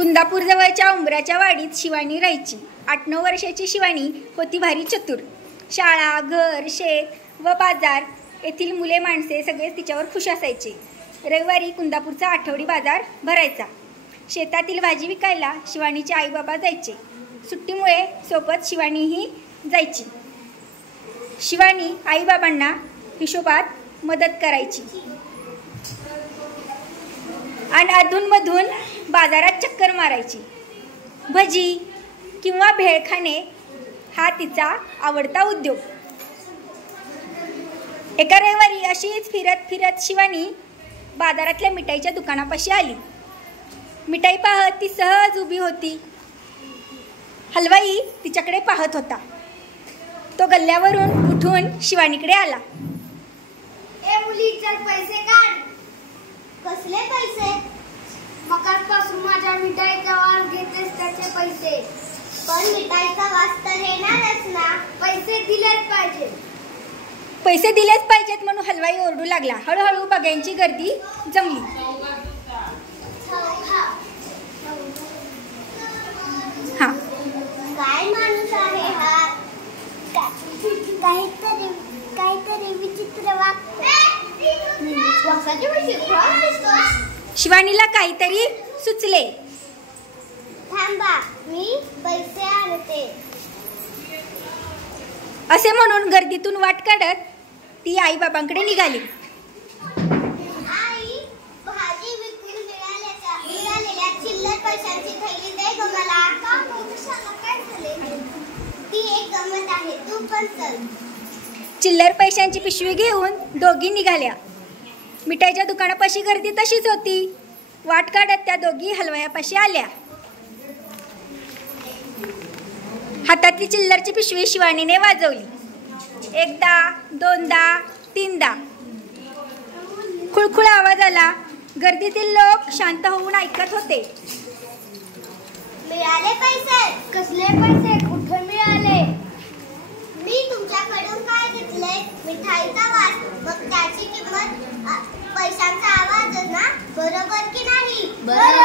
कुंदापूर जवळच्या उंबराच्या वाडीत शिवानी राहायची. 8-9 वर्षाची शिवानी होती भारी चतुर. शाळा, घर, शेत व बाजार येथील मुले माणसे सगळेच तिच्यावर खुश असायचे. रविवारी कुंदापूरचा आठवडी बाजार भरायचा. शेतातील भाजी विकायला शिवानीचे आई बाबा जायचे. सुट्टीमुळे सोबत शिवानीही जायची. शिवानी आई बाबांना हिशोबात मदत करायची आणि अधूनमधून बाजारात चक्कर मारायची. भजी किंवा भेळ खाणे हा तिचा आवडता उद्योग. एका रविवारी अशीच फिरत फिरत शिवानी बाजारातल्या मिठाईच्या दुकानापाशी आली. मिठाई पाहत ती सहज उभी होती. हलवाई तिच्याकडे पाहत होता. तो गल्ल्यावरून उठून शिवानीकडे आला. ए मुली, चल पैसे काढ. कसले पैसे? मगाचपासून माझ्या मिठाईचा वास घेतेस त्याचे पैसे. पण मिठाईचा वास तर येणारच ना, पैसे दिलेच पाहिजे. पैसे दिलेच पाहिजेत म्हणून हलवाई ओरडू लागला. हळूहळू बघ्यांची गर्दी जमली. हा, काय माणूस आहे हा? काहीतरी विचित्र वागतो. शिवानीला काहीतरी सुचले. थांबा, मी पैसे आणते. असे म्हणून गर्दीतून वाट काढत ती आई बाबांकडे निघाली. आई, भाजी विकून मिळालेल्या चिल्लर पैशांची थैली दे ग मला. काय झाले? ती एक गंमत आहे, तू पण चल. चिल्लर पैशांची पिशवी घेऊन दोघी निघाल्या. मिठाईच्या दुकानापाशी गर्दी तशीच होती. वाट काढत त्या दोघी हलवयापाशी आल्या. हातातली चिल्लरची पिशवी शिवानीने वाजवली. 1दा, 2दा, 3दा. खुळखुळ आवाज आला. गर्दीतील लोक शांत होऊन ऐकत होते. मिळाले पैसे? कसले पैसे? कुठे मिळाले? मी तुमच्याकडून काय घेतले? मिठाईचा वास, मग त्याची किंमत पैशांचा आवाज ना, बरोबर की नाही? बरोबर.